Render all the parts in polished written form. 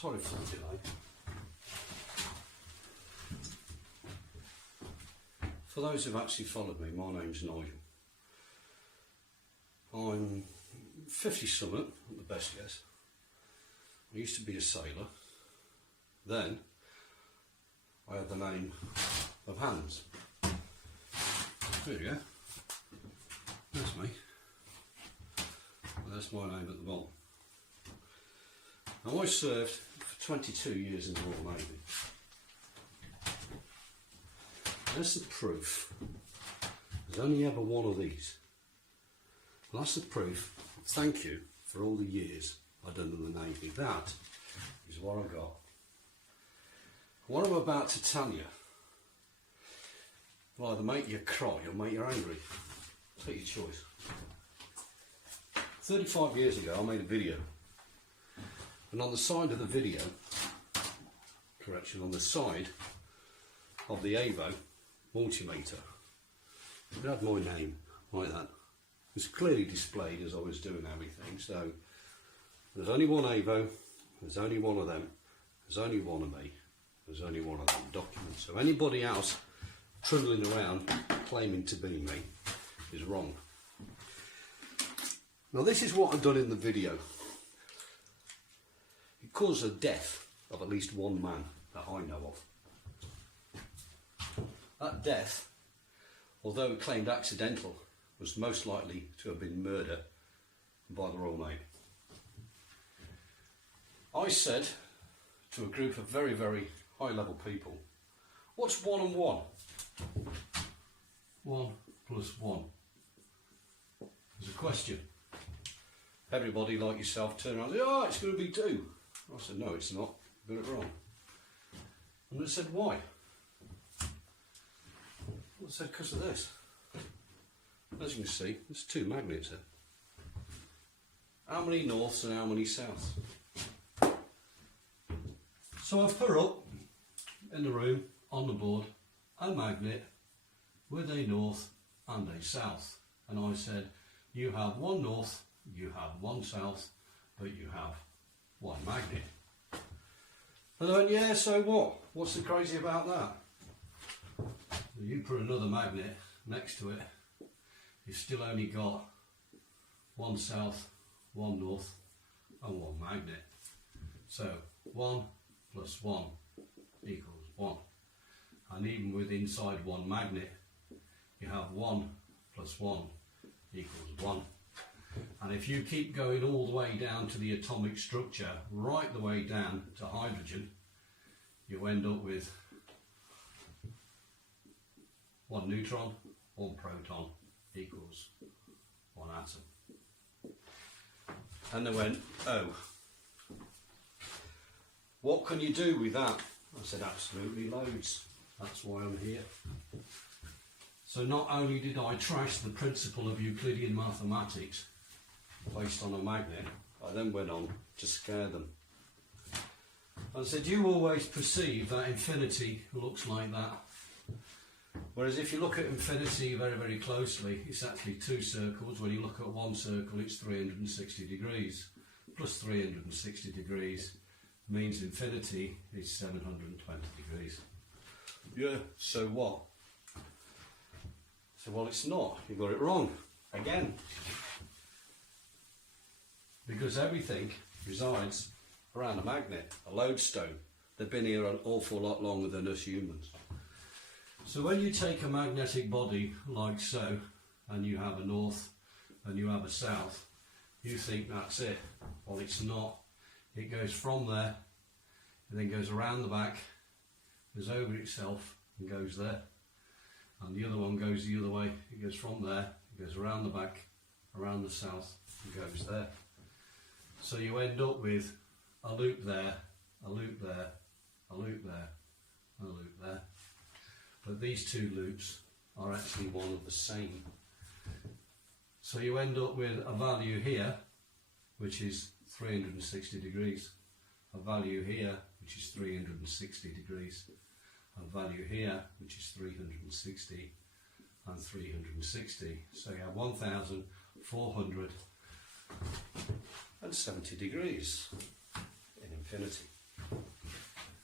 Sorry for the delay. For those who've actually followed me, my name's Nigel. I'm 50 something, at the best guess. I used to be a sailor. Then I had the name of Hans. There you go. That's me. And that's my name at the bottom. Now I served for 22 years in the Royal Navy. That's the proof. There's only ever one of these. And that's the proof. Thank you for all the years I've done in the Navy. That is what I got. What I'm about to tell you will either make you cry or make you angry. Take your choice. 35 years ago I made a video, and on the side of the video, on the side of the Avo multimeter, it had my name like that. It was clearly displayed as I was doing everything. So there's only one Avo, there's only one of them, there's only one of me, there's only one of them documents. So anybody else trundling around claiming to be me is wrong. Now this is what I've done in the video. It caused the death of at least one man that I know of. That death, although it claimed accidental, was most likely to have been murder by the Royal Navy. I said to a group of very, very high level people, what's 1 and 1? 1 plus 1. There's a question. Everybody like yourself turned around and said, oh, it's going to be 2. I said, no, it's not. You got it wrong. And they said, why? I said, because of this. As you can see, there's 2 magnets here. How many norths and how many souths? So I've put up in the room, on the board, a magnet with a north and a south. And I said, you have 1 north, you have 1 south, but you have 1 magnet. And they went, yeah, so what? What's so crazy about that? You put another magnet next to it, you've still only got 1 south, 1 north, and 1 magnet. So 1 plus 1 equals 1. And even with inside 1 magnet, you have 1 plus 1 equals 1. And if you keep going all the way down to the atomic structure, right the way down to hydrogen, you end up with 1 neutron, 1 proton equals 1 atom. And they went, oh, what can you do with that? I said, absolutely loads. That's why I'm here. So not only did I trash the principle of Euclidean mathematics based on a magnet, I then went on to scare them. I said, you always perceive that infinity looks like that. Whereas if you look at infinity very, very closely, it's actually 2 circles. When you look at 1 circle, it's 360 degrees. Plus 360 degrees means infinity is 720 degrees. Yeah, so what? So, well, it's not. You got it wrong. Again. Because everything resides around a magnet, a lodestone. They've been here an awful lot longer than us humans. So when you take a magnetic body like so, and you have a north and you have a south, you think that's it. Well, it's not. It goes from there, and then goes around the back, goes over itself, and goes there. And the other one goes the other way. It goes from there, it goes around the back, around the south, and goes there. So you end up with a loop there, a loop there, a loop there, and a loop there. But these 2 loops are actually one of the same. So you end up with a value here, which is 360 degrees, a value here, which is 360 degrees, a value here, which is 360, and 360. So you have 1,470 degrees in infinity.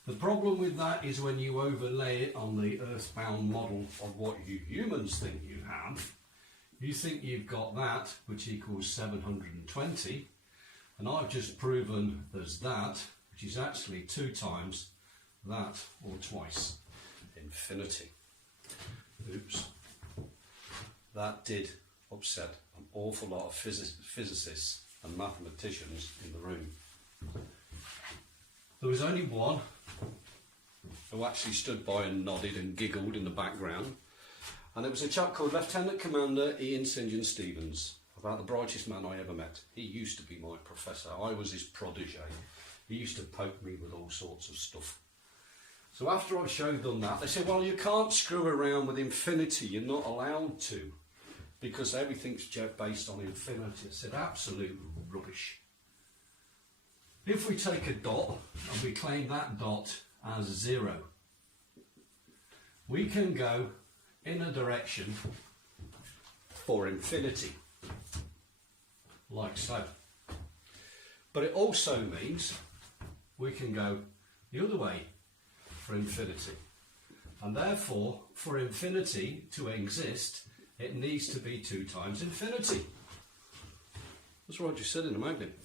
The problem with that is when you overlay it on the earthbound model of what you humans think you have, you think you've got that, which equals 720, and I've just proven there's that, which is actually 2 times that, or twice infinity. Oops. That did upset an awful lot of physicists and mathematicians in the room. There was only one who actually stood by and nodded and giggled in the background, and it was a chap called Lieutenant Commander Ian St John Stevens, about the brightest man I ever met. He used to be my professor. I was his protege. He used to poke me with all sorts of stuff. So after I showed them that, they said, well, you can't screw around with infinity. You're not allowed to, because everything's based on infinity. I said, absolute rubbish. If we take a dot and we claim that dot as 0, we can go in a direction for infinity, like so. But it also means we can go the other way for infinity. And therefore, for infinity to exist, it needs to be 2 times infinity. That's what I just said in a magnet.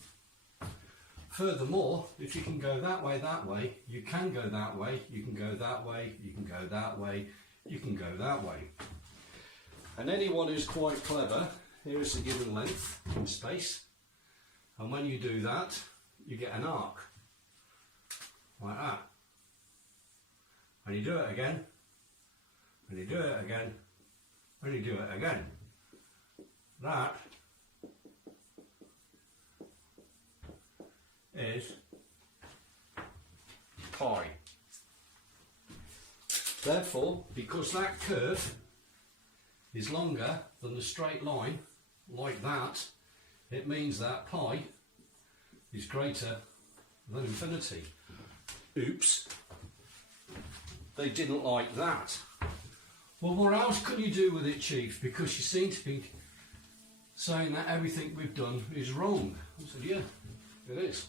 Furthermore, if you can go that way, you can go that way, you can go that way, you can go that way, you can go that way. And anyone who's quite clever, here is the given length in space. And when you do that, you get an arc, like that. And you do it again, and you do it again, and you do it again. That is pi. Therefore, because that curve is longer than the straight line, like that, it means that pi is greater than infinity. Oops. They didn't like that. Well, what else can you do with it, Chief? Because you seem to be saying that everything we've done is wrong. I said, yeah, it is.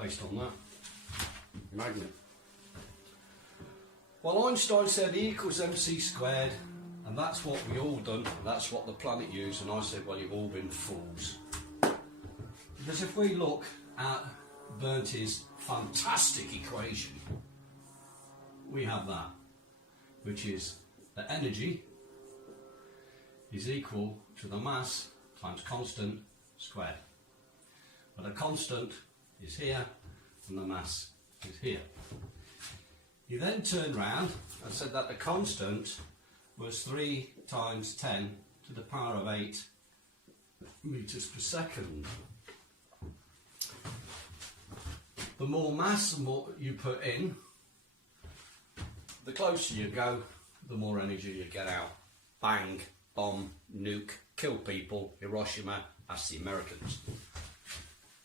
Based on that magnet. Well, Einstein said E equals mc squared, and that's what we all done, and that's what the planet used, and I said, well, you've all been fools. Because if we look at Bernti's fantastic equation, we have that, which is the energy is equal to the mass times constant squared. But the constant is here and the mass is here. He then turned round and said that the constant was 3 times 10 to the power of 8 meters per second. The more mass you put in, the closer you go, the more energy you get out. Bang, bomb, nuke, kill people, Hiroshima, that's the Americans.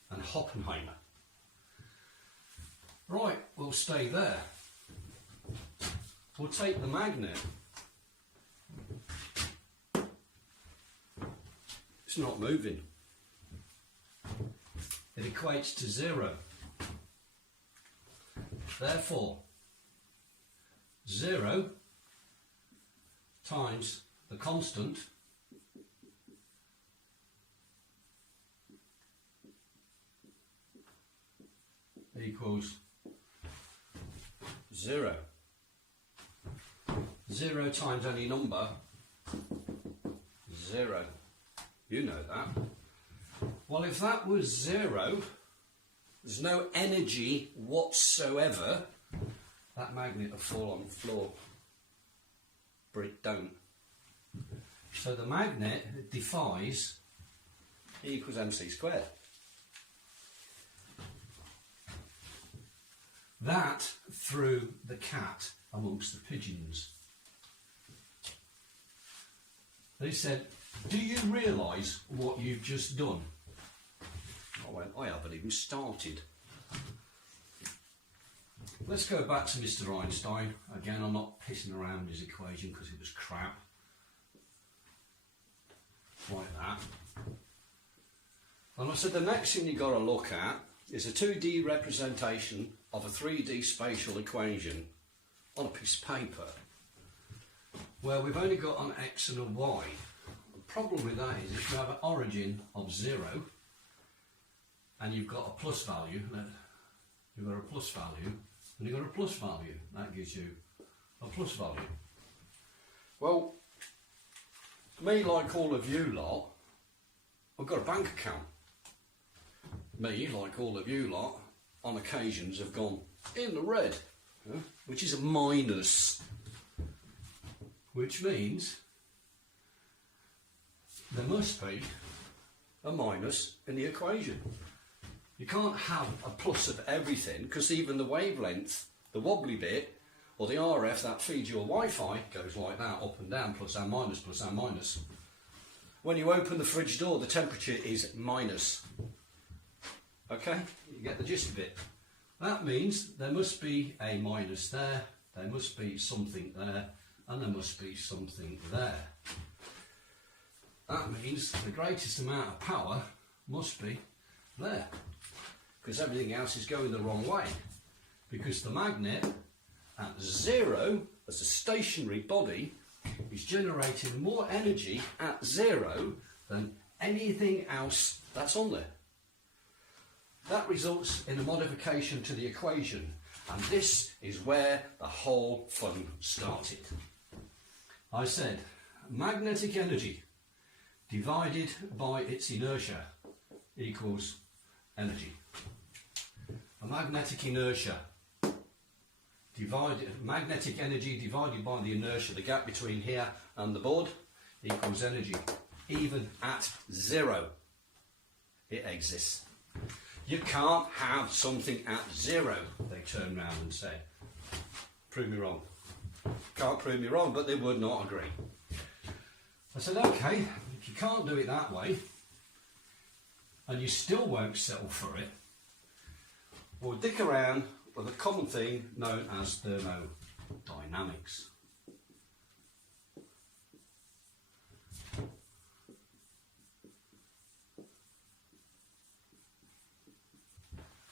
And Oppenheimer. Right, we'll stay there. We'll take the magnet. It's not moving. It equates to 0. Therefore, 0 times the constant equals 0. 0 times any number, 0. You know that. Well, if that was 0, there's no energy whatsoever, that magnet will fall on the floor. But it don't. So the magnet defies E equals mc squared. That threw the cat amongst the pigeons. They said, do you realise what you've just done? I went, I haven't even started. Let's go back to Mr. Einstein. Again, I'm not pissing around his equation because it was crap. Like that. And I said, the next thing you've got to look at is a 2D representation of a 3D spatial equation on a piece of paper where we've only got an x and a y. The problem with that is if you have an origin of 0 and you've got a plus value, you've got a plus value and you've got a plus value, that gives you a plus value. Well, me, like all of you lot, I've got a bank account. Me, like all of you lot, on occasions have gone in the red, which is a minus, which means there must be a minus in the equation. You can't have a plus of everything, because even the wavelength, the wobbly bit, or the RF that feeds your Wi-Fi goes like that, up and down, plus and minus, plus and minus. When you open the fridge door, the temperature is minus. Okay, you get the gist of it. That means there must be a minus there must be something there, and there must be something there. That means the greatest amount of power must be there, because everything else is going the wrong way. Because the magnet at 0, as a stationary body, is generating more energy at 0 than anything else that's on there. That results in a modification to the equation, and this is where the whole fun started. I said magnetic energy divided by its inertia equals energy. A magnetic inertia magnetic energy divided by the inertia, the gap between here and the board, equals energy. Even at 0, it exists. You can't have something at 0, they turn round and say. Prove me wrong. Can't prove me wrong, but they would not agree. I said, okay, if you can't do it that way, and you still won't settle for it, we'll dick around with a common thing known as thermodynamics.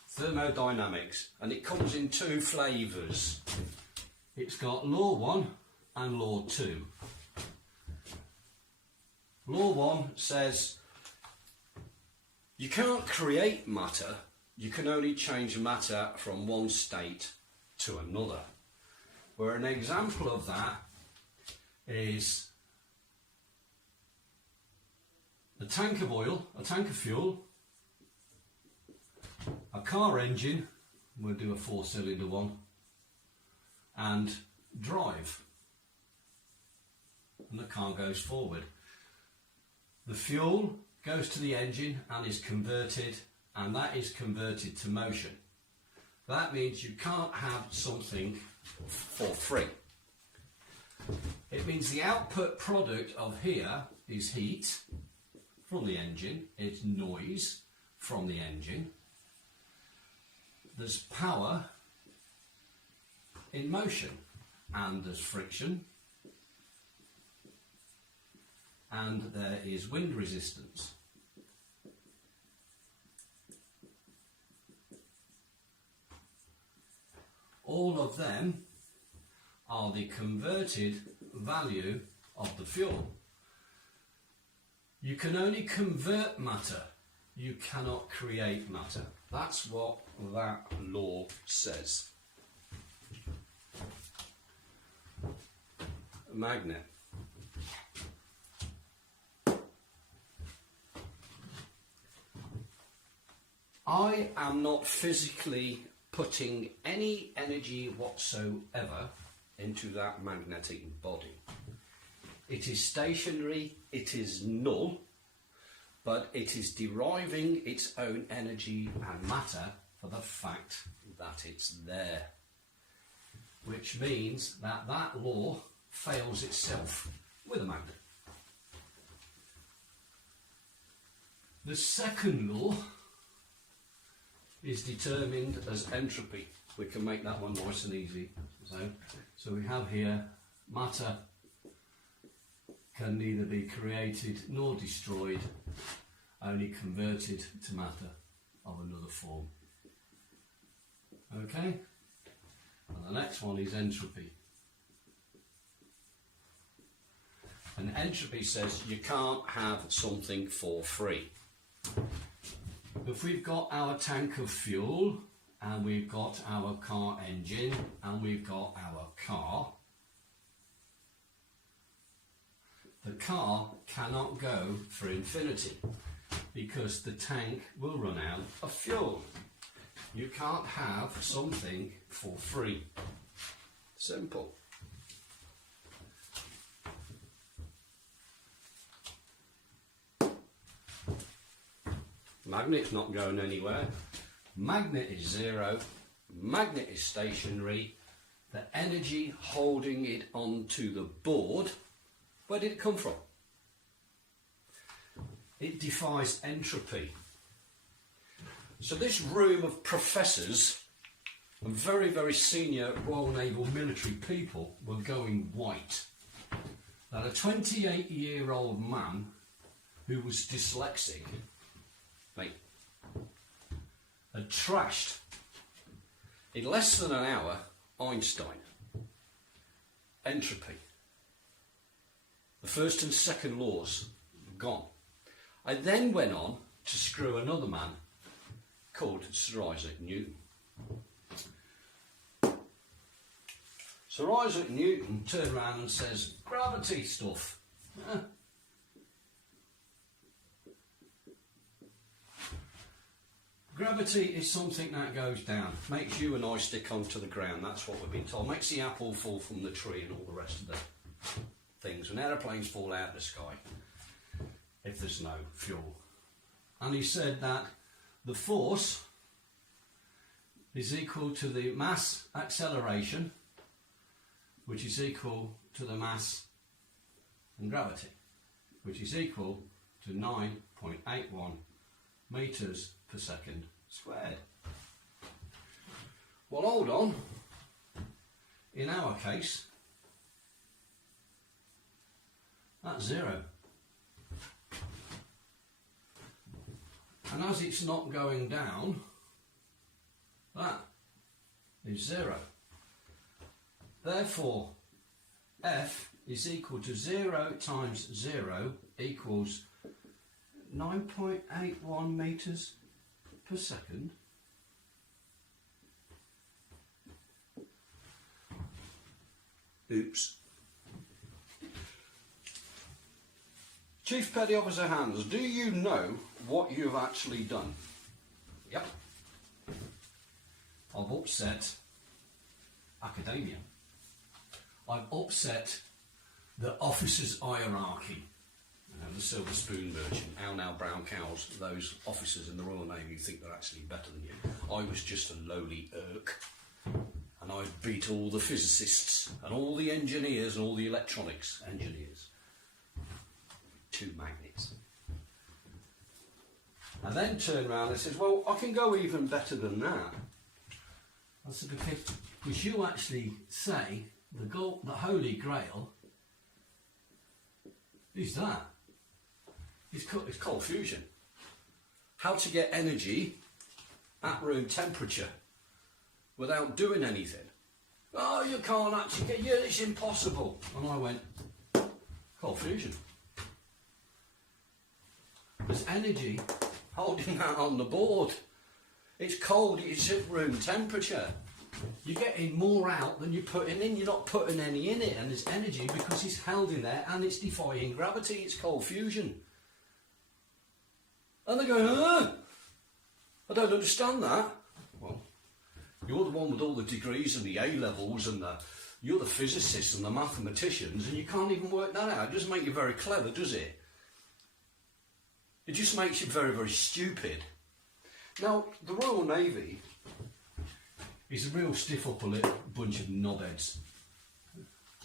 Thermodynamics, and it comes in 2 flavours. It's got law 1 and law 2. Law 1 says you can't create matter, you can only change matter from one state to another. Where an example of that is a tank of oil, a tank of fuel, a car engine, we'll do a 4-cylinder one, and drive, and the car goes forward. The fuel goes to the engine and is converted, and that is converted to motion. That means you can't have something for free. It means the output product of here is heat from the engine, it's noise from the engine, there's power in motion, and there's friction, and there is wind resistance. All of them are the converted value of the fuel. You can only convert matter, you cannot create matter. That's what that law says. A magnet. I am not physically putting any energy whatsoever into that magnetic body. It is stationary, it is null, but it is deriving its own energy and matter for the fact that it's there. Which means that that law fails itself with a magnet. The second law is determined as entropy. We can make that one nice and easy. So we have here matter can neither be created nor destroyed, only converted to matter of another form. Okay? And the next one is entropy. And entropy says you can't have something for free. If we've got our tank of fuel, and we've got our car engine, and we've got our car, the car cannot go for infinity because the tank will run out of fuel. You can't have something for free. Simple. Magnet's not going anywhere. Magnet is zero. Magnet is stationary. The energy holding it onto the board, where did it come from? It defies entropy. So this room of professors and very, very senior Royal Naval military people were going white. That a 28-year-old man who was dyslexic, mate, had trashed in less than an hour Einstein. Entropy. The first and second laws gone. I then went on to screw another man called Sir Isaac Newton. Sir Isaac Newton turned around and says, gravity stuff. Gravity is something that goes down, makes you and I stick onto the ground, that's what we've been told. Makes the apple fall from the tree and all the rest of the things. When aeroplanes fall out of the sky, if there's no fuel. And he said that the force is equal to the mass acceleration, which is equal to the mass and gravity, which is equal to 9.81 metres per second squared. Well, hold on. In our case, that's zero. And as it's not going down, that is zero. Therefore, F is equal to 0 times 0 equals 9.81 metres per second. Oops. Chief Petty Officer Hans, do you know what you've actually done? Yep. I've upset academia. I've upset the officers' hierarchy. The silver spoon merchant, how now brown cows, those officers in the Royal Navy think they're actually better than you. I was just a lowly irk, and I beat all the physicists and all the engineers and all the electronics engineers. 2 magnets. And then turned around and says, well, I can go even better than that. I said, because you actually say the Holy Grail is that. It's cold fusion. How to get energy at room temperature without doing anything. Oh, you can't actually get, yeah, it's impossible. And I went, cold fusion. There's energy holding that on the board. It's cold, it's at room temperature. You're getting more out than you're putting in. You're not putting any in it, and there's energy because it's held in there and it's defying gravity. It's cold fusion. And they're going, I don't understand that. Well, you're the one with all the degrees and the A levels and you're the physicists and the mathematicians, and you can't even work that out. It doesn't make you very clever, does it? It just makes you very, very stupid. Now, the Royal Navy is a real stiff upper lip bunch of knobheads.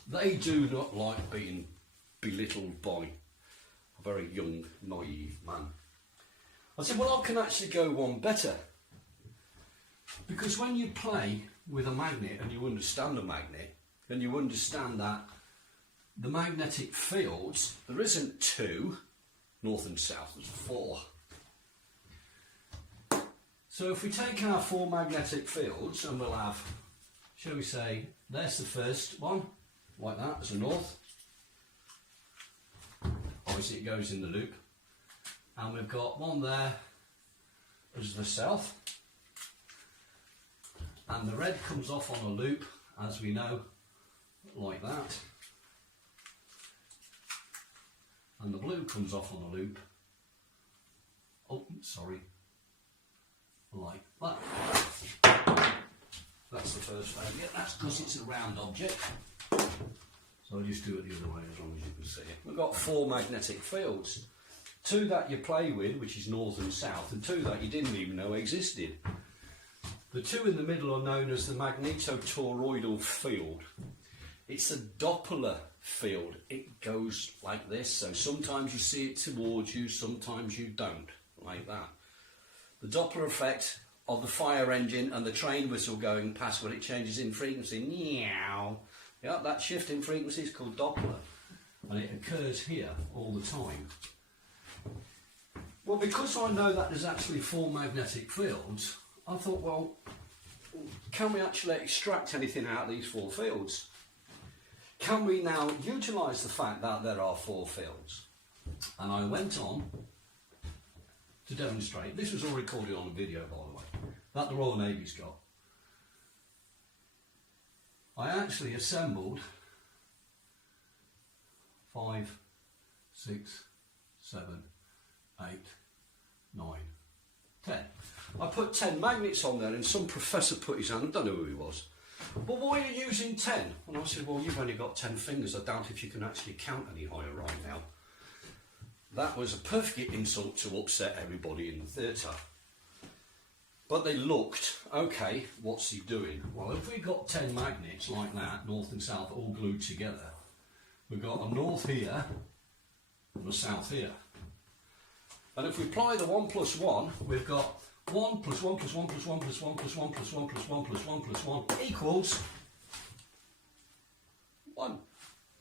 They do not like being belittled by a very young, naive man. I said, well, I can actually go one better. Because when you play with a magnet and you understand a magnet, and you understand that the magnetic fields, there isn't 2, north and south, there's 4. So if we take our four magnetic fields, and we'll have, shall we say, there's the first one, like that, as a north. Obviously it goes in the loop. And we've got one there as the south. And the red comes off on a loop, as we know, like that. And the blue comes off on a loop, oh, sorry, like that. That's the first failure. That's because it's a round object. So I'll just do it the other way as long as you can see it. We've got four magnetic fields. Two that you play with, which is north and south, and two that you didn't even know existed. The two in the middle are known as the magnetotoroidal field. It's a Doppler field. It goes like this, so sometimes you see it towards you, sometimes you don't, like that. The Doppler effect of the fire engine and the train whistle going past when it changes in frequency, meow. Yeah, that shift in frequency is called Doppler, and it occurs here all the time. Well, because I know that there's actually four magnetic fields, I thought, well, can we actually extract anything out of these four fields? Can we now utilise the fact that there are four fields? And I went on to demonstrate, this was all recorded on a video by the way, that the Royal Navy's got. I actually assembled 5, 6, 7, 8, 9, 10. I put 10 magnets on there and some professor put his hand, I don't know who he was. Well, why are you using 10? And I said, well, you've only got 10 fingers. I doubt if you can actually count any higher right now. That was a perfect insult to upset everybody in the theatre. But they looked, okay, what's he doing? Well, if we got 10 magnets like that, north and south, all glued together, we've got a north here and a south here. And if we apply the 1 plus 1, we've got 1 plus 1 plus 1 plus 1 plus 1 plus 1 plus 1 plus 1 plus 1 plus 1 equals 1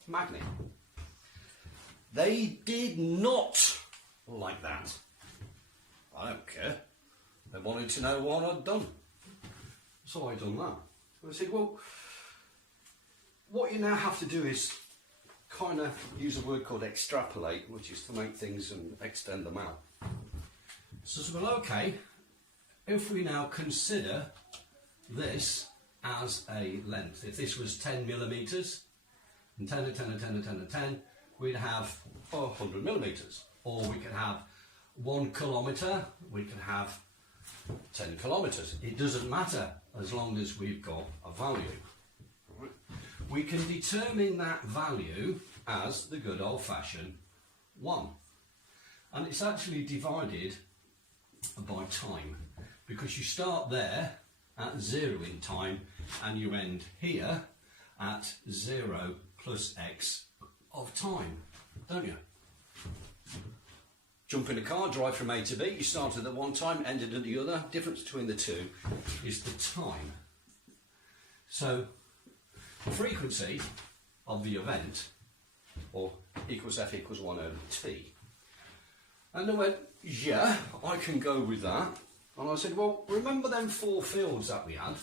magnet. They did not like that. I don't care. They wanted to know what I'd done. So I done that. So I said, well, what you now have to do is kind of use a word called extrapolate, which is to make things and extend them out. So I said, well, okay, if we now consider this as a length, if this was 10 millimetres, and 10 and 10 and 10 and 10 and 10, we'd have 100 millimetres. Or we could have 1 kilometre, we could have 10 kilometres. It doesn't matter as long as we've got a value. We can determine that value as the good old-fashioned 1. And it's actually divided by time, because you start there at 0 in time and you end here at 0 plus x of time, don't you? Jump in a car, drive from A to B, you started at one time, ended at the other. Difference between the two is the time. So the frequency of the event, or equals f equals 1 over t. And I went, yeah, I can go with that. And I said, well, remember them 4 fields that we had?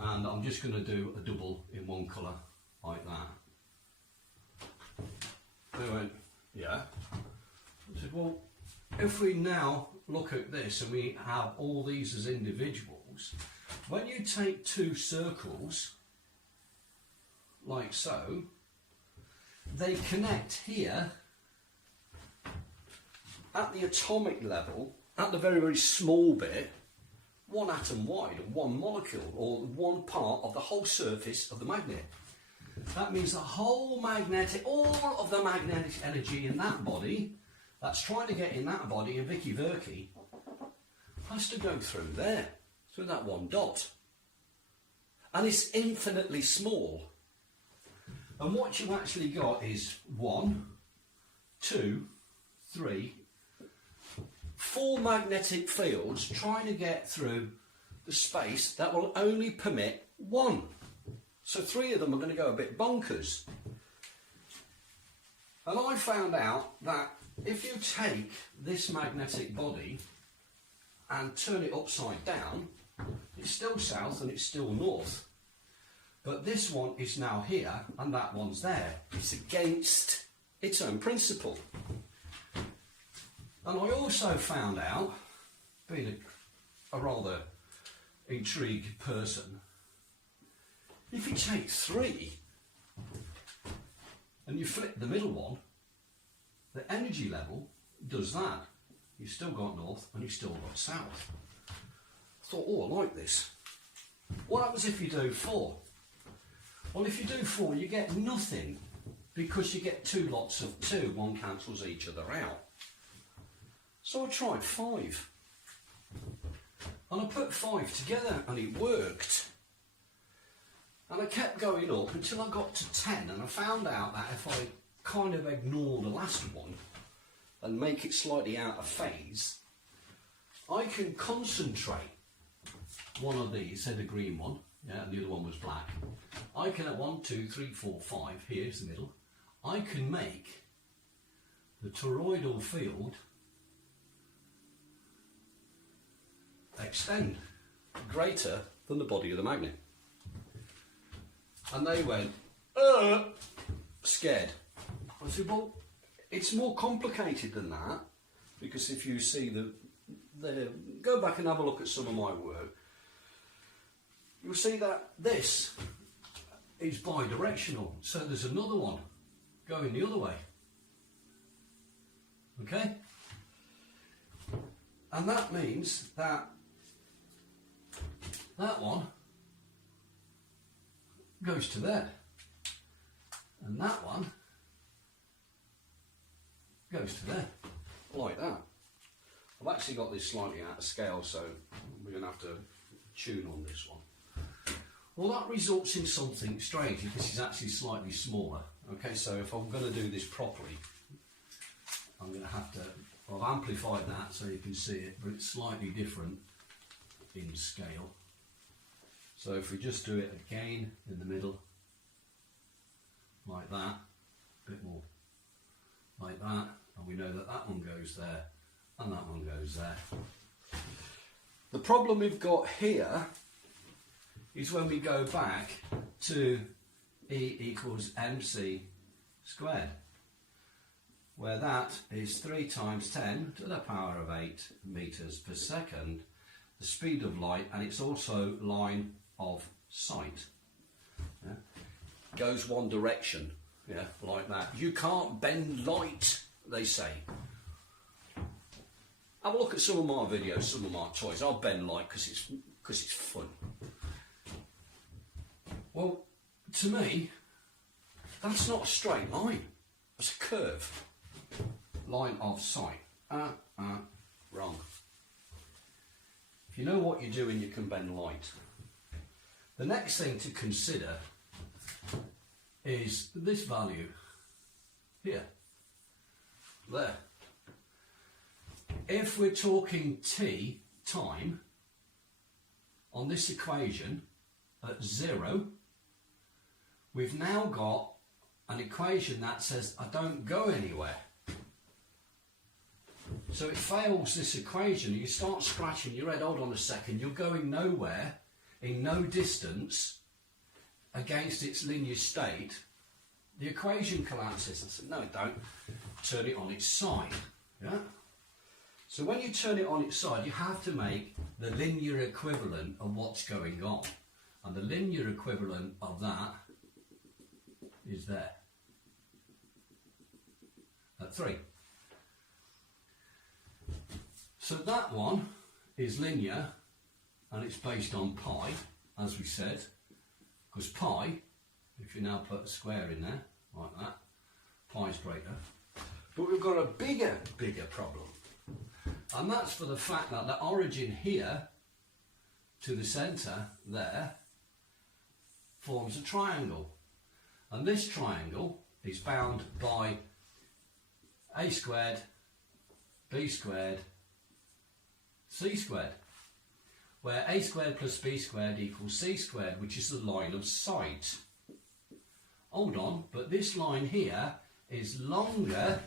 And I'm just going to do a double in one colour like that. They went, yeah. I said, well, if we now look at this and we have all these as individuals, when you take 2 circles, like so, they connect here at the atomic level, at the very, very small bit, 1 atom wide, 1 molecule, or 1 part of the whole surface of the magnet. That means the whole magnetic, all of the magnetic energy in that body, that's trying to get in that body, in Vicky Verky, has to go through there, through that 1 dot. And it's infinitely small. And what you actually got is 1, 2, 3, 4 magnetic fields trying to get through the space that will only permit 1. So 3 of them are going to go a bit bonkers. And I found out that if you take this magnetic body and turn it upside down, it's still south and it's still north. But this one is now here and that one's there. It's against its own principle. And I also found out, being a rather intrigued person, if you take 3 and you flip the middle one, the energy level does that. You've still got north and you've still got south. I thought, oh, I like this. What happens if you do 4? Well, if you do 4, you get nothing because you get 2 lots of 2. One cancels each other out. So I tried 5. And I put 5 together and it worked. And I kept going up until I got to 10, and I found out that if I kind of ignore the last one and make it slightly out of phase, I can concentrate one of these, say the green one, yeah, and the other one was black. I can at 1, 2, 3, 4, 5, here's the middle, I can make the toroidal field extend greater than the body of the magnet. And they went, scared. I said, well, it's more complicated than that, because if you see go back and have a look at some of my work, you'll see that this is bidirectional. So there's another one going the other way. Okay? And that means that that one goes to there, and that one goes to there, like that. I've actually got this slightly out of scale, so we're going to have to tune on this one. Well, that results in something strange. This is actually slightly smaller. Okay, so if I'm going to do this properly, I'm going to have to, I've amplified that so you can see it, but it's slightly different in scale. So if we just do it again in the middle, like that, a bit more like that, and we know that that one goes there and that one goes there. The problem we've got here is when we go back to E equals mc squared, where that is 3 times 10 to the power of 8 meters per second, the speed of light, and it's also line of sight. Yeah. Goes one direction, yeah, like that. You can't bend light, they say. Have a look at some of my videos, some of my toys. I'll bend light because it's fun. Well, to me, that's not a straight line. It's a curve. Line of sight. Wrong. If you know what you're doing, you can bend light. The next thing to consider is this value here, there. If we're talking t, time, on this equation at 0, we've now got an equation that says I don't go anywhere. So it fails this equation. You start scratching your head, hold on a second, you're going nowhere, in no distance, against its linear state. The equation collapses. I said, no it don't. Turn it on its side. Yeah? So when you turn it on its side, you have to make the linear equivalent of what's going on. And the linear equivalent of that is there. At 3. So that one is linear, and it's based on pi, as we said, because pi, if you now put a square in there, like that, pi is greater. But we've got a bigger problem. And that's for the fact that the origin here to the centre there forms a triangle. And this triangle is bound by a squared, b squared, c squared, where a squared plus b squared equals c squared, which is the line of sight. Hold on, but this line here is longer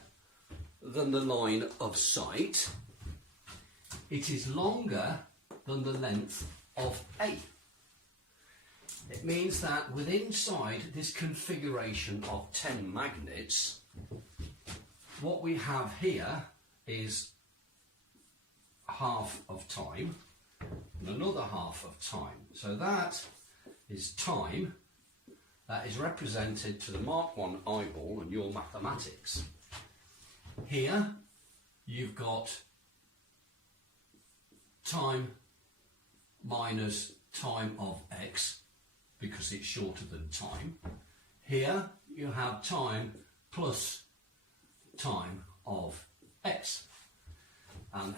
than the line of sight. it is longer than the length of A. It means that within inside this configuration of 10 magnets, what we have here is half of time and another half of time. So that is time that is represented to the Mark 1 eyeball and your mathematics. Here you've got time minus time of x, because it's shorter than time. Here you have time plus time of x. And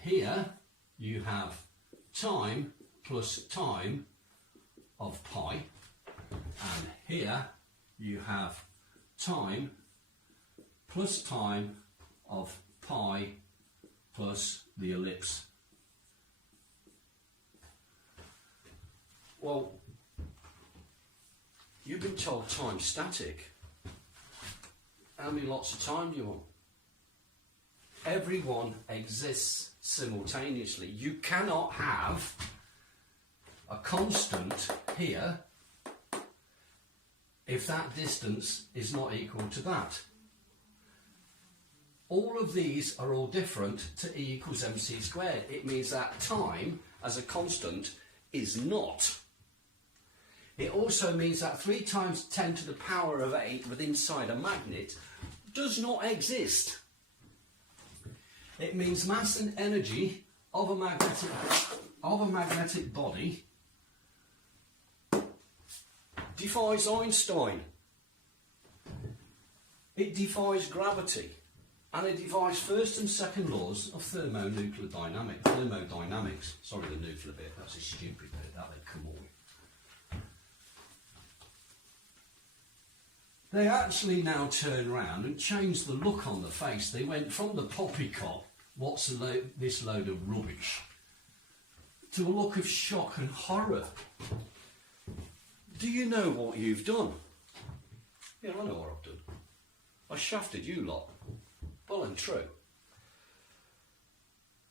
here you have time plus time of pi. And here you have time plus time of pi plus the ellipse. Well, you've been told time's static. How many lots of time do you want? Everyone exists simultaneously. You cannot have a constant here if that distance is not equal to that. All of these are all different to E equals mc squared. It means that time as a constant is not. It also means that 3 times 10 to the power of 8 within inside a magnet does not exist. It means mass and energy of a magnetic body defies Einstein. It defies gravity, and it defies first and second laws of thermodynamics. Sorry, the nuclear bit, that's a stupid bit, that would come all. They actually now turn around and change the look on the face. They went from the poppycock, what's this load of rubbish, to a look of shock and horror. Do you know what you've done? Yeah, I know what I've done. I shafted you lot. Well and true.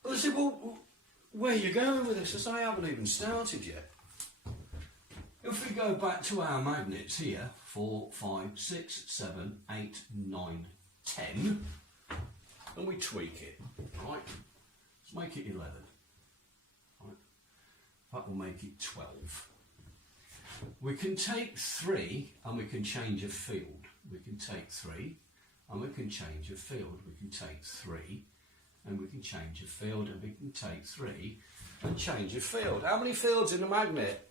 Well, they said, well, where are you going with this? I said, I haven't even started yet. If we go back to our magnets here, 4, 5, 6, 7, 8, 9, 10, and we tweak it, right? Let's make it 11. Right? That will make it 12. We can take 3 and we can change a field. We can take 3 and we can change a field. We can take 3 and we can change a field, and we can take 3 and change a field. How many fields in a magnet?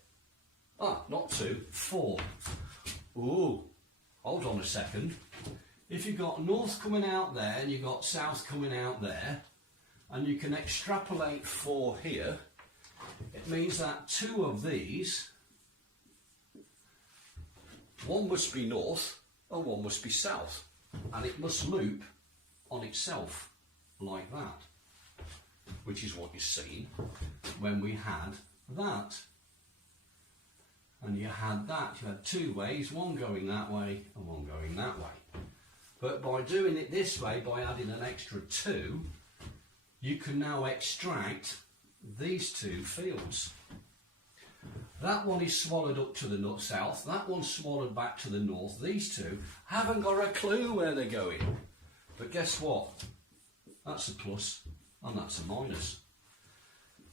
Ah, not 2, 4. Ooh, hold on a second. If you've got north coming out there and you've got south coming out there, and you can extrapolate 4 here, it means that 2 of these, one must be north and one must be south, and it must loop on itself like that, which is what you see when we had that. And you had that, you had 2 ways, one going that way and one going that way. But by doing it this way, by adding an extra 2, you can now extract these 2 fields. That one is swallowed up to the south, that one's swallowed back to the north. These 2 haven't got a clue where they're going. But guess what? That's a plus and that's a minus.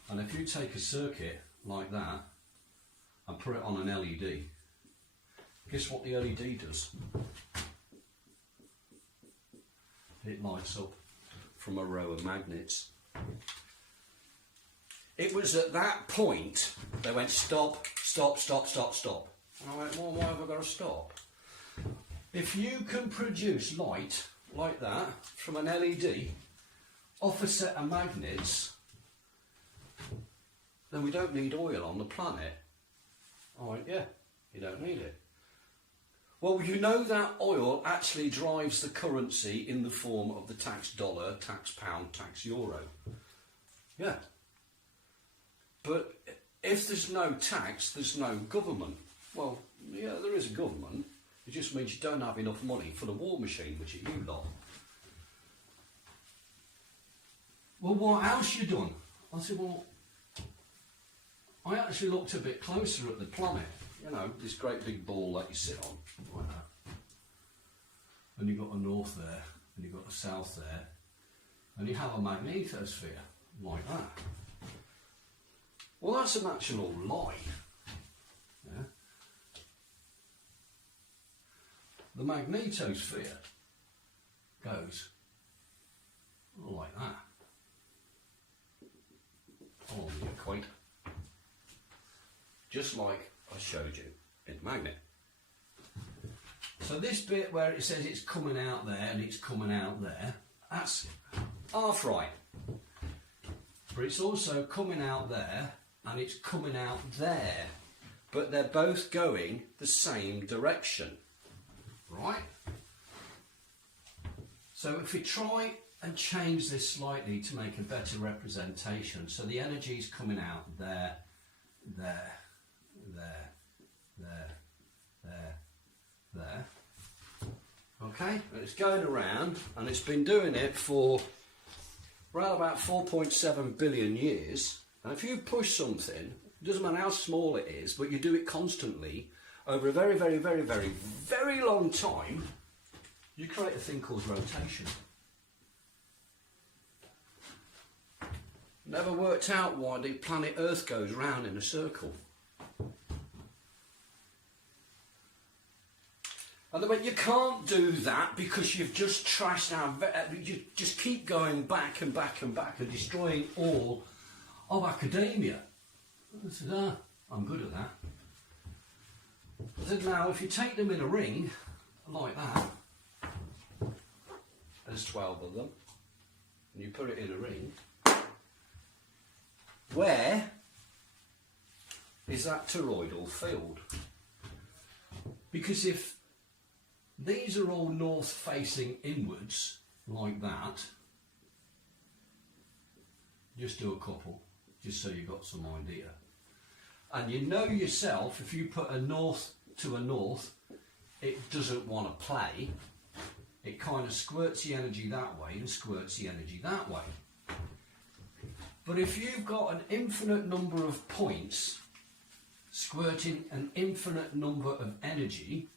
And if you take a circuit like that and put it on an LED, guess what the LED does? It lights up from a row of magnets. It was at that point they went stop, stop, stop, stop, stop. And I went, well, why have I got to stop? If you can produce light like that from an LED off a set of magnets, then we don't need oil on the planet. I went, yeah, you don't need it. Well, you know that oil actually drives the currency in the form of the tax dollar, tax pound, tax euro. Yeah. But if there's no tax, there's no government. Well, yeah, there is a government. It just means you don't have enough money for the war machine, which are you lot. well, what else you done? I said, well, I actually looked a bit closer at the planet. You know, this great big ball that you sit on, like that. And you've got a north there, and you've got a south there, and you have a magnetosphere, like that. Well, that's an actual lie. Yeah? The magnetosphere goes like that, along the equator. Just like I showed you in the magnet. So this bit where it says it's coming out there and it's coming out there, that's half right. But it's also coming out there and it's coming out there. But they're both going the same direction. Right? So if we try and change this slightly to make a better representation, so the energy is coming out there, there, there, there, there, there. Okay, and it's going around, and it's been doing it for around about 4.7 billion years. And if you push something, it doesn't matter how small it is, but you do it constantly over a very, very, very, very, very long time, you create a thing called rotation. Never worked out why the planet Earth goes round in a circle. And they went, you can't do that because you've just trashed our... You just keep going back and back and back and destroying all of academia. I said, I'm good at that. I said, now, if you take them in a ring, like that, there's 12 of them, and you put it in a ring, where is that toroidal field? Because if these are all north facing inwards, like that, just do a couple, just so you've got some idea. And you know yourself, if you put a north to a north, it doesn't want to play. It kind of squirts the energy that way and squirts the energy that way. But if you've got an infinite number of points squirting an infinite number of energy,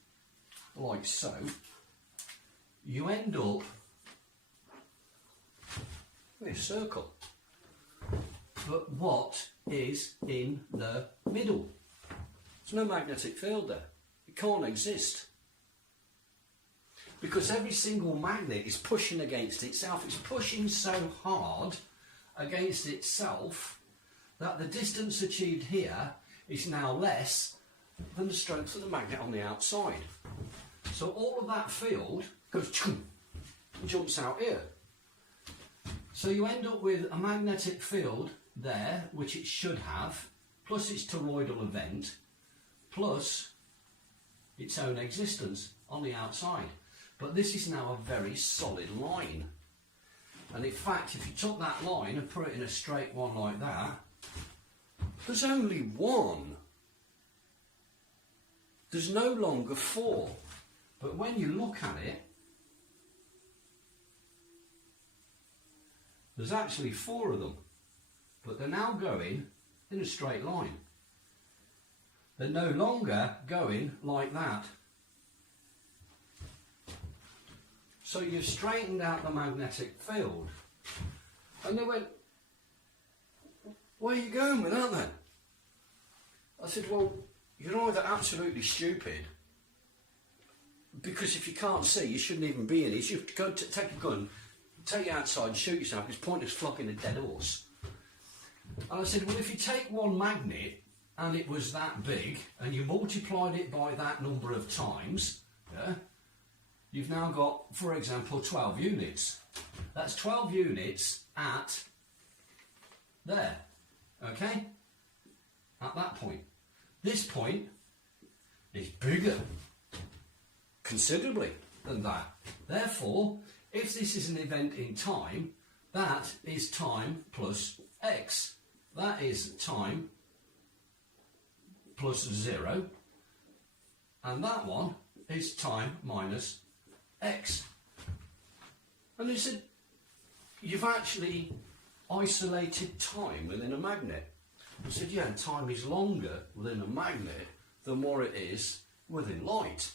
like so, you end up with a circle. But what is in the middle? There's no magnetic field there. It can't exist. Because every single magnet is pushing against itself. It's pushing so hard against itself that the distance achieved here is now less than the strength of the magnet on the outside. So all of that field goes chum, and jumps out here. So you end up with a magnetic field there, which it should have, plus its toroidal event, plus its own existence on the outside. But this is now a very solid line. And in fact, if you took that line and put it in a straight one like that, there's only one. There's no longer four. But when you look at it, there's actually four of them. But they're now going in a straight line. They're no longer going like that. So you've straightened out the magnetic field. And they went, where are you going with that then? I said, well, you're either absolutely stupid, because if you can't see, you shouldn't even be in it. You should go take a gun, take it outside and shoot yourself. It's pointless flogging a dead horse. And I said, well, if you take one magnet and it was that big and you multiplied it by that number of times, yeah, you've now got, for example, 12 units. That's 12 units at there, okay? At that point. This point is bigger, considerably, than that. Therefore, if this is an event in time, that is time plus x. That is time plus 0. And that one is time minus x. And they said, you've actually isolated time within a magnet. I said, yeah, time is longer within a magnet than what it is within light.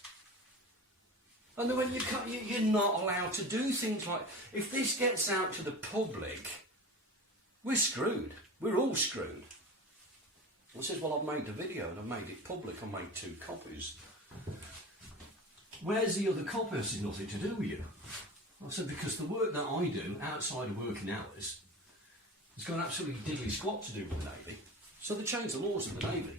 And then when you're not allowed to do things like, if this gets out to the public, we're screwed. We're all screwed. I says, well, I've made the video and I've made it public. I made 2 copies. Where's the other copy? I said, nothing to do with you. I said, because the work that I do outside of working hours has got absolutely diddly squat to do with the Navy. So they changed the laws of the Navy.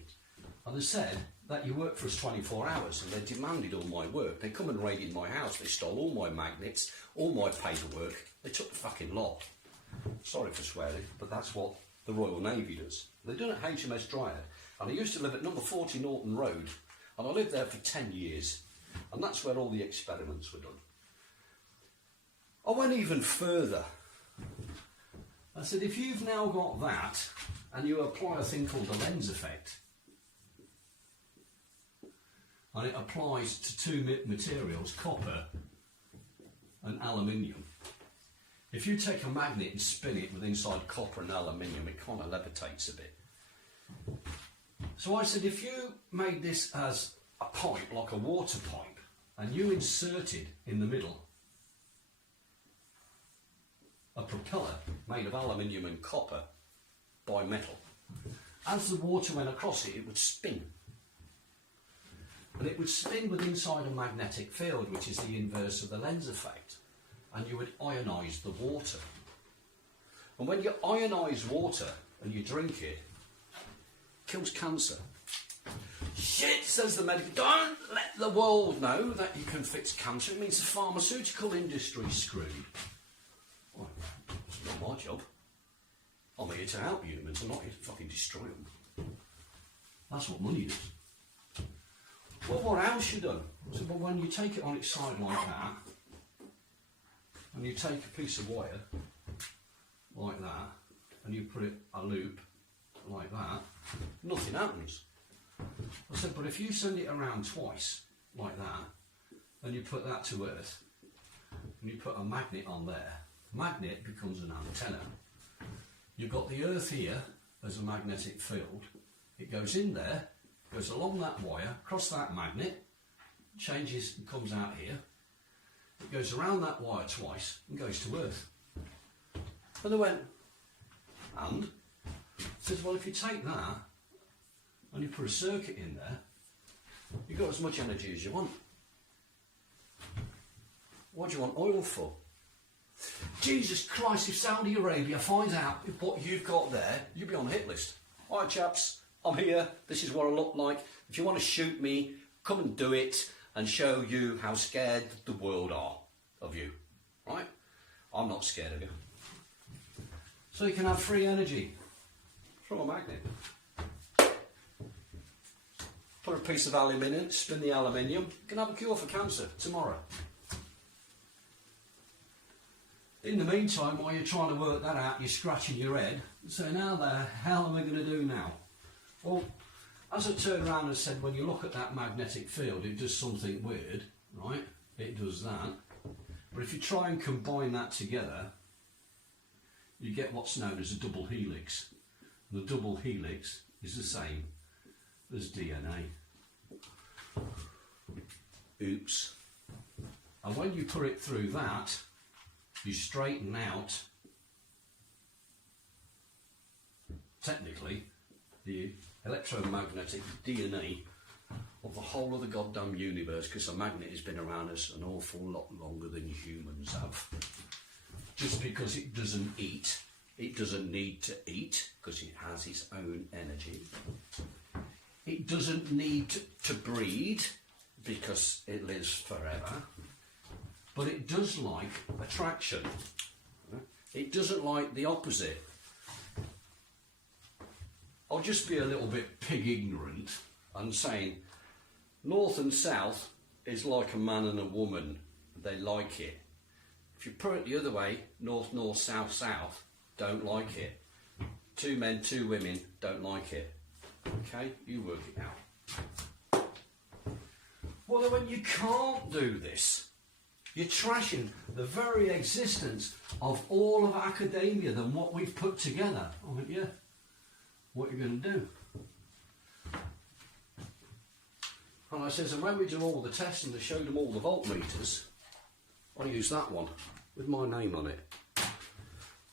And they said that you work for us 24 hours, and they demanded all my work. They come and raided my house. They stole all my magnets, all my paperwork. They took the fucking lot. Sorry for swearing, but that's what the Royal Navy does. They've done it at HMS Dryad. And I used to live at number 40 Norton Road, and I lived there for 10 years. And that's where all the experiments were done. I went even further. I said, if you've now got that, and you apply a thing called the lens effect, and it applies to 2 materials, copper and aluminium. If you take a magnet and spin it with inside copper and aluminium, it kind of levitates a bit. So I said, if you made this as a pipe, like a water pipe, and you inserted in the middle a propeller made of aluminium and copper by metal, as the water went across it, it would spin. And it would spin with inside a magnetic field, which is the inverse of the lens effect. And you would ionise the water. And when you ionise water and you drink it, it kills cancer. Shit, says the medical. Don't let the world know that you can fix cancer. It means the pharmaceutical industry's screwed. Well, it's not my job. I'm here to help humans. I'm not here to fucking destroy them. That's what money does. Well, what else you done? I said, well, when you take it on its side like that, and you take a piece of wire like that, and you put it a loop like that, nothing happens. I said, but if you send it around twice like that, and you put that to Earth, and you put a magnet on there, magnet becomes an antenna. You've got the Earth here as a magnetic field. It goes in there, goes along that wire, across that magnet, changes and comes out here. It goes around that wire twice and goes to Earth. And I went, and? I said, well, if you take that and you put a circuit in there, you've got as much energy as you want. What do you want oil for? Jesus Christ, if Saudi Arabia finds out what you've got there, you'll be on the hit list. All right, chaps, I'm here. This is what I look like. If you want to shoot me, come and do it and show you how scared the world are of you. Right? I'm not scared of you. So you can have free energy from a magnet. Put a piece of aluminium, spin the aluminium, you can have a cure for cancer tomorrow. In the meantime, while you're trying to work that out, you're scratching your head, saying, how the hell am I going to do now? Well, as I turned around and said, when you look at that magnetic field, it does something weird, right? It does that. But if you try and combine that together, you get what's known as a double helix. The double helix is the same as DNA. Oops. And when you put it through that, you straighten out, technically, the electromagnetic DNA of the whole of the goddamn universe, because a magnet has been around us an awful lot longer than humans have. Just because it doesn't eat, it doesn't need to eat, because it has its own energy. It doesn't need to breed, because it lives forever. But it does like attraction. It doesn't like the opposite. I'll just be a little bit pig ignorant and saying north and south is like a man and a woman. They like it. If you put it the other way, north, north, south, south, don't like it. 2 men, 2 women, don't like it. Okay, you work it out. Well, when you can't do this, You're trashing the very existence of all of academia than what we've put together. I went, yeah, what are you going to do? And I says, and when we do all the tests and they showed them all the voltmeters, I used that one with my name on it.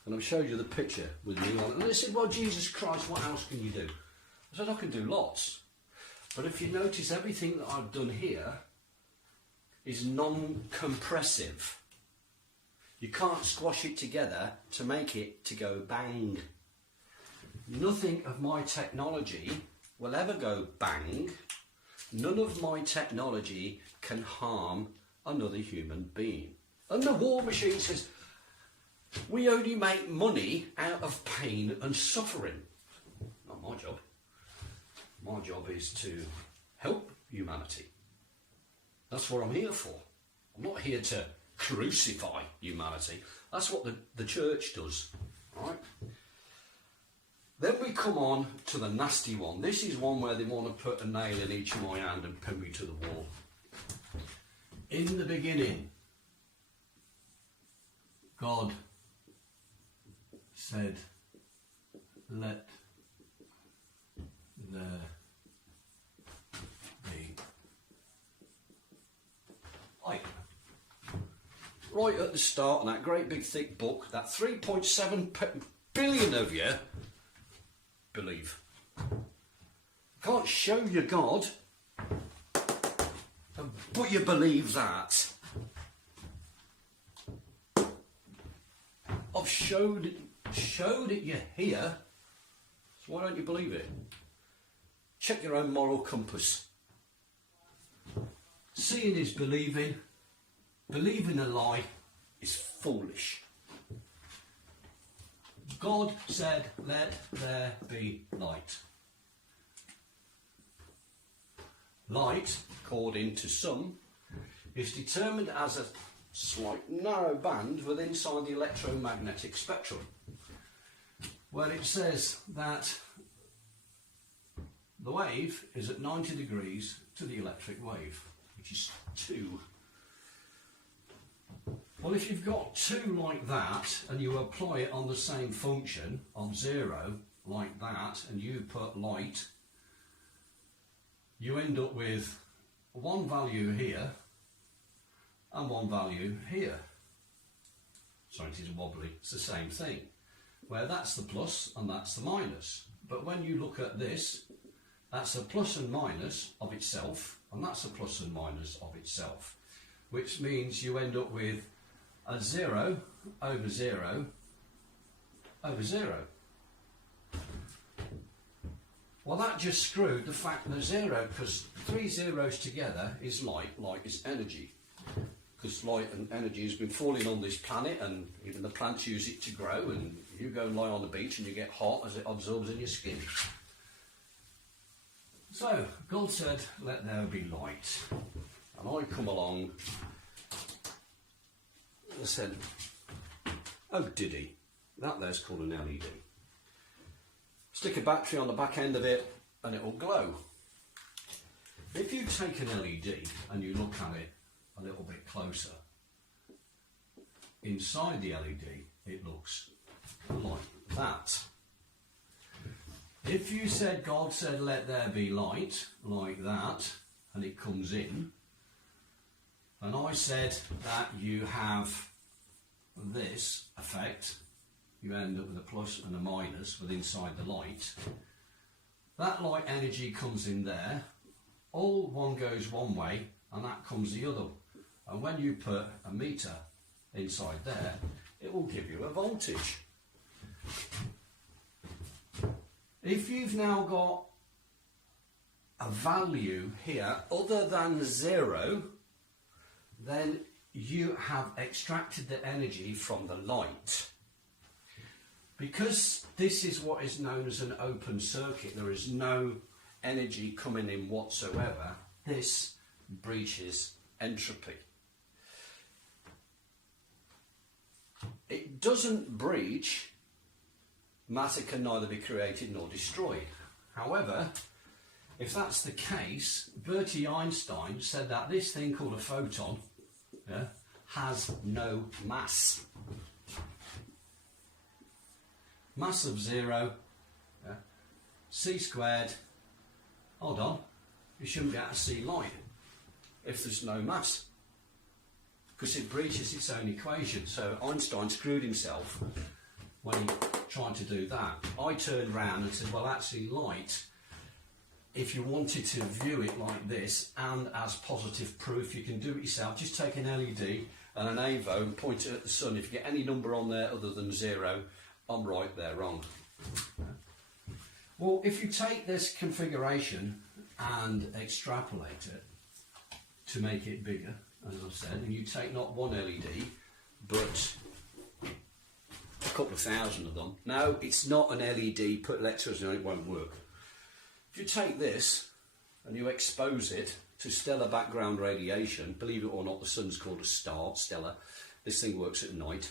And I showed you the picture with me on it. And they said, well, Jesus Christ, what else can you do? I said, I can do lots. But if you notice, everything that I've done here is non-compressive. You can't squash it together to make it to go bang. Nothing of my technology will ever go bang. None of my technology can harm another human being. And the war machine says, we only make money out of pain and suffering. Not my job. My job is to help humanity. That's what I'm here for. I'm not here to crucify humanity. That's what the church does. Right? Then we come on to the nasty one. This is one where they want to put a nail in each of my hand and pin me to the wall. In the beginning, God said, let there be light. Right at the start, in that great big thick book, that 3.7 billion of you believe. Can't show you God, but you believe that. I've showed it you here, so why don't you believe it? Check your own moral compass. Seeing is believing. Believing a lie is foolish. God said, let there be light. Light, according to some, is determined as a slight narrow band within inside the electromagnetic spectrum, where it says that the wave is at 90 degrees to the electric wave, which is 2. Well, if you've got 2 like that and you apply it on the same function of 0 like that, and you put light, you end up with one value here and one value here. Sorry, it is wobbly. It's the same thing, where that's the plus and that's the minus. But when you look at this, that's a plus and minus of itself, and that's a plus and minus of itself, which means you end up with a 0 over 0 over 0. Well, that just screwed the fact that 0, because 3 zeros together is light. Light is energy, because light and energy has been falling on this planet, and even the plants use it to grow, and you go and lie on the beach and you get hot as it absorbs in your skin. So God said, let there be light. And I come along and said, oh, did he? That there's called an LED. Stick a battery on the back end of it and it will glow. If you take an LED and you look at it a little bit closer, inside the LED it looks like that. If you said, God said, let there be light, like that, and it comes in, and I said that you have this effect, you end up with a plus and a minus with inside the light, that light energy comes in there, all one goes one way, and that comes the other. And when you put a meter inside there, it will give you a voltage. If you've now got a value here other than 0, then you have extracted the energy from the light. Because this is what is known as an open circuit, there is no energy coming in whatsoever, this breaches entropy. It doesn't breach. Matter can neither be created nor destroyed. However, if that's the case, Bertie Einstein said that this thing called a photon, has no mass. Mass of 0, c squared, hold on, you shouldn't be able to see light if there's no mass, because it breaches its own equation. So Einstein screwed himself when he tried to do that. I turned round and said, well, actually light, if you wanted to view it like this and as positive proof, you can do it yourself. Just take an LED and an AVO and point it at the sun. If you get any number on there other than 0, I'm right, they're wrong. Well, if you take this configuration and extrapolate it to make it bigger, as I've said, and you take not one LED, but a couple of thousand of them. No, it's not an LED, put electricity on it, won't work. If you take this and you expose it to stellar background radiation, believe it or not, the sun's called a star, stellar. This thing works at night,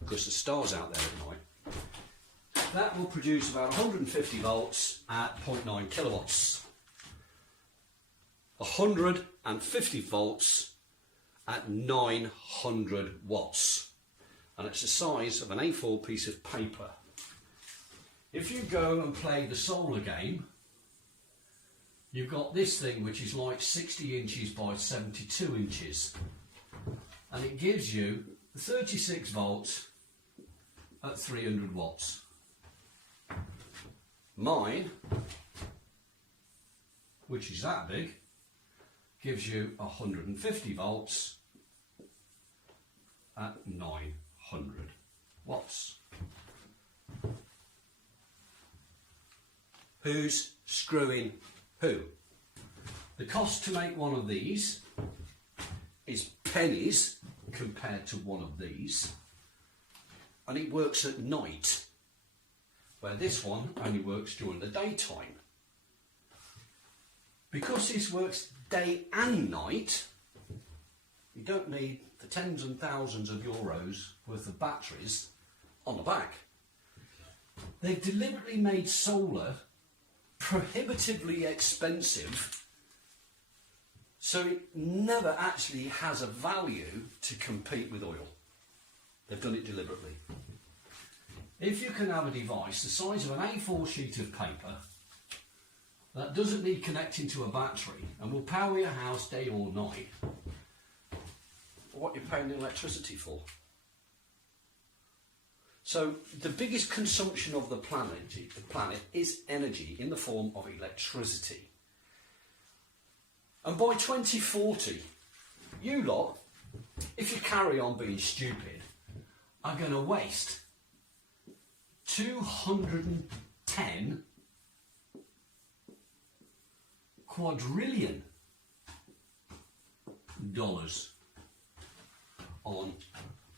because the star's out there at night. That will produce about 150 volts at 0.9 kilowatts. 150 volts at 900 watts. And it's the size of an A4 piece of paper. If you go and play the solar game, you've got this thing which is like 60 inches by 72 inches. And it gives you 36 volts at 300 watts. Mine, which is that big, gives you 150 volts at 900 watts. Who's screwing who? The cost to make one of these is pennies compared to one of these, and it works at night, where this one only works during the daytime. Because this works day and night, you don't need the tens and thousands of euros worth of batteries on the back. They've deliberately made solar prohibitively expensive, so it never actually has a value to compete with oil. They've done it deliberately. If you can have a device the size of an A4 sheet of paper that doesn't need connecting to a battery and will power your house day or night, what you're paying the electricity for. So the biggest consumption of the planet is energy in the form of electricity. And by 2040, you lot, if you carry on being stupid, are going to waste 210 quadrillion dollars on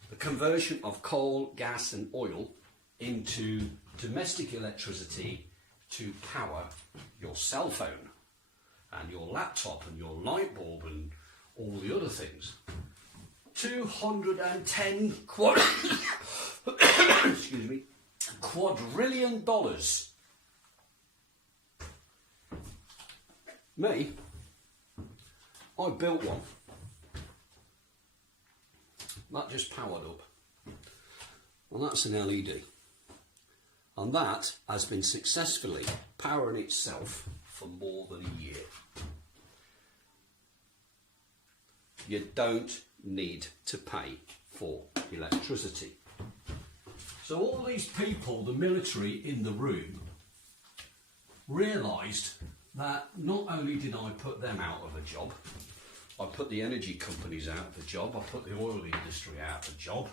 the conversion of coal, gas and oil into domestic electricity to power your cell phone and your laptop and your light bulb and all the other things. 210 excuse me, quadrillion dollars. Me, I built one. That just powered up. And that's an LED. And that has been successfully powering itself for more than a year. You don't need to pay for electricity. So all these people, the military in the room, realised that not only did I put them out of a job, I put the energy companies out of a job, I put the oil industry out of a job,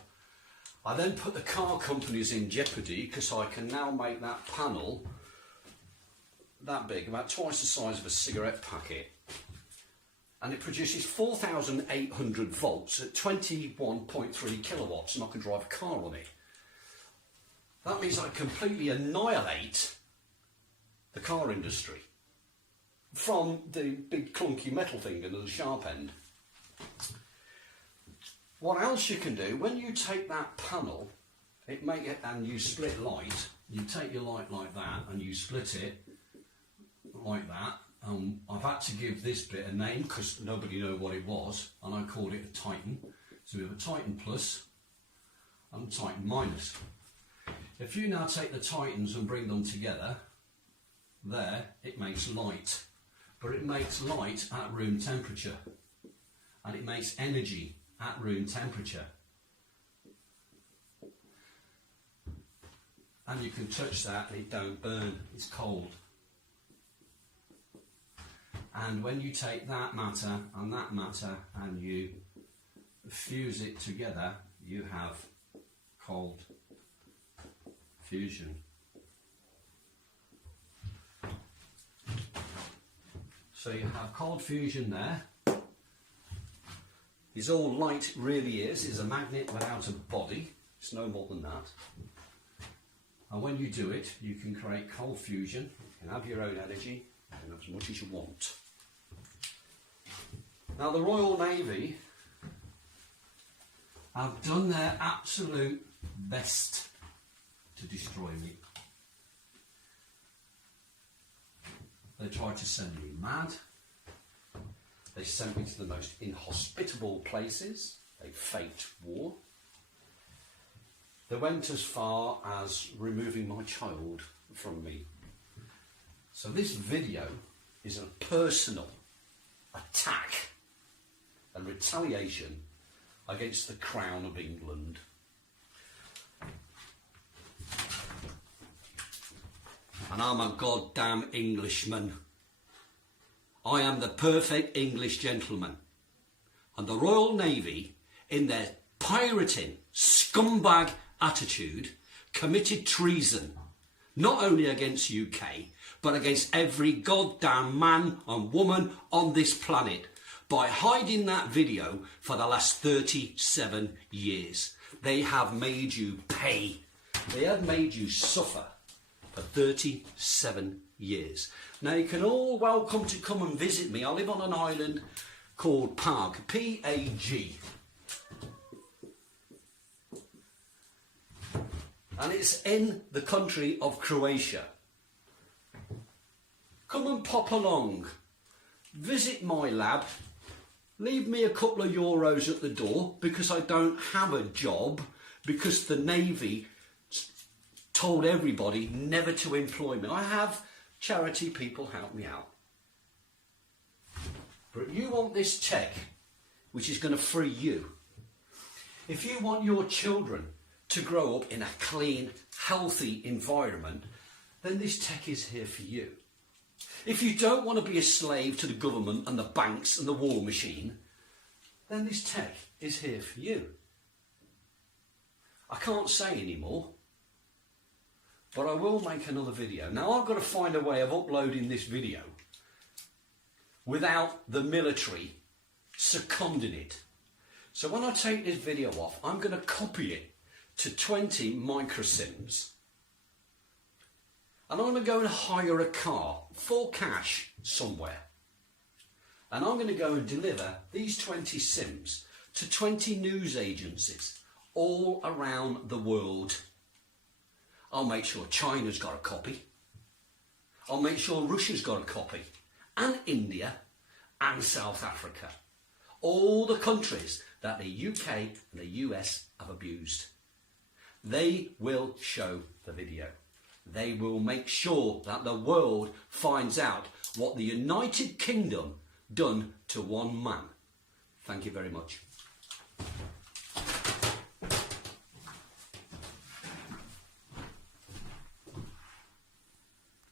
I then put the car companies in jeopardy because I can now make that panel that big, about twice the size of a cigarette packet, and it produces 4,800 volts at 21.3 kilowatts, and I can drive a car on it. That means I completely annihilate the car industry from the big clunky metal thing and the sharp end. What else you can do, when you take that panel and you split light, you take your light like that and you split it like that. I've had to give this bit a name because nobody knew what it was, and I called it a Titan, So we have a Titan plus and a Titan minus. If you now take the Titans and bring them together, there it makes light. But it makes light at room temperature. And it makes energy at room temperature. And you can touch that and it don't burn, it's cold. And when you take that matter and you fuse it together, you have cold fusion. So you have cold fusion there. Is all light really is a magnet without a body. It's no more than that. And when you do it, you can create cold fusion. You can have your own energy and as much as you want. Now the Royal Navy have done their absolute best to destroy me. They tried to send me mad. They sent me to the most inhospitable places. They faked war. They went as far as removing my child from me. So this video is a personal attack and retaliation against the Crown of England. And I'm a goddamn Englishman. I am the perfect English gentleman. And the Royal Navy, in their pirating, scumbag attitude, committed treason, not only against UK, but against every goddamn man and woman on this planet, by hiding that video for the last 37 years. They have made you pay. They have made you suffer for 37 years. Now you can all welcome to come and visit me. I live on an island called Pag, P-A-G. And it's in the country of Croatia. Come and pop along. Visit my lab. Leave me a couple of euros at the door because I don't have a job, because the Navy told everybody never to employ me. I have charity people help me out. But you want this tech, which is going to free you. If you want your children to grow up in a clean, healthy environment, then this tech is here for you. If you don't want to be a slave to the government and the banks and the war machine, then this tech is here for you. I can't say anymore, but I will make another video. Now I've got to find a way of uploading this video without the military seconding it. So when I take this video off, I'm going to copy it to 20 microsims. And I'm going to go and hire a car for cash somewhere. And I'm going to go and deliver these 20 sims to 20 news agencies all around the world. I'll make sure China's got a copy. I'll make sure Russia's got a copy. And India and South Africa. All the countries that the UK and the US have abused. They will show the video. They will make sure that the world finds out what the United Kingdom done to one man. Thank you very much.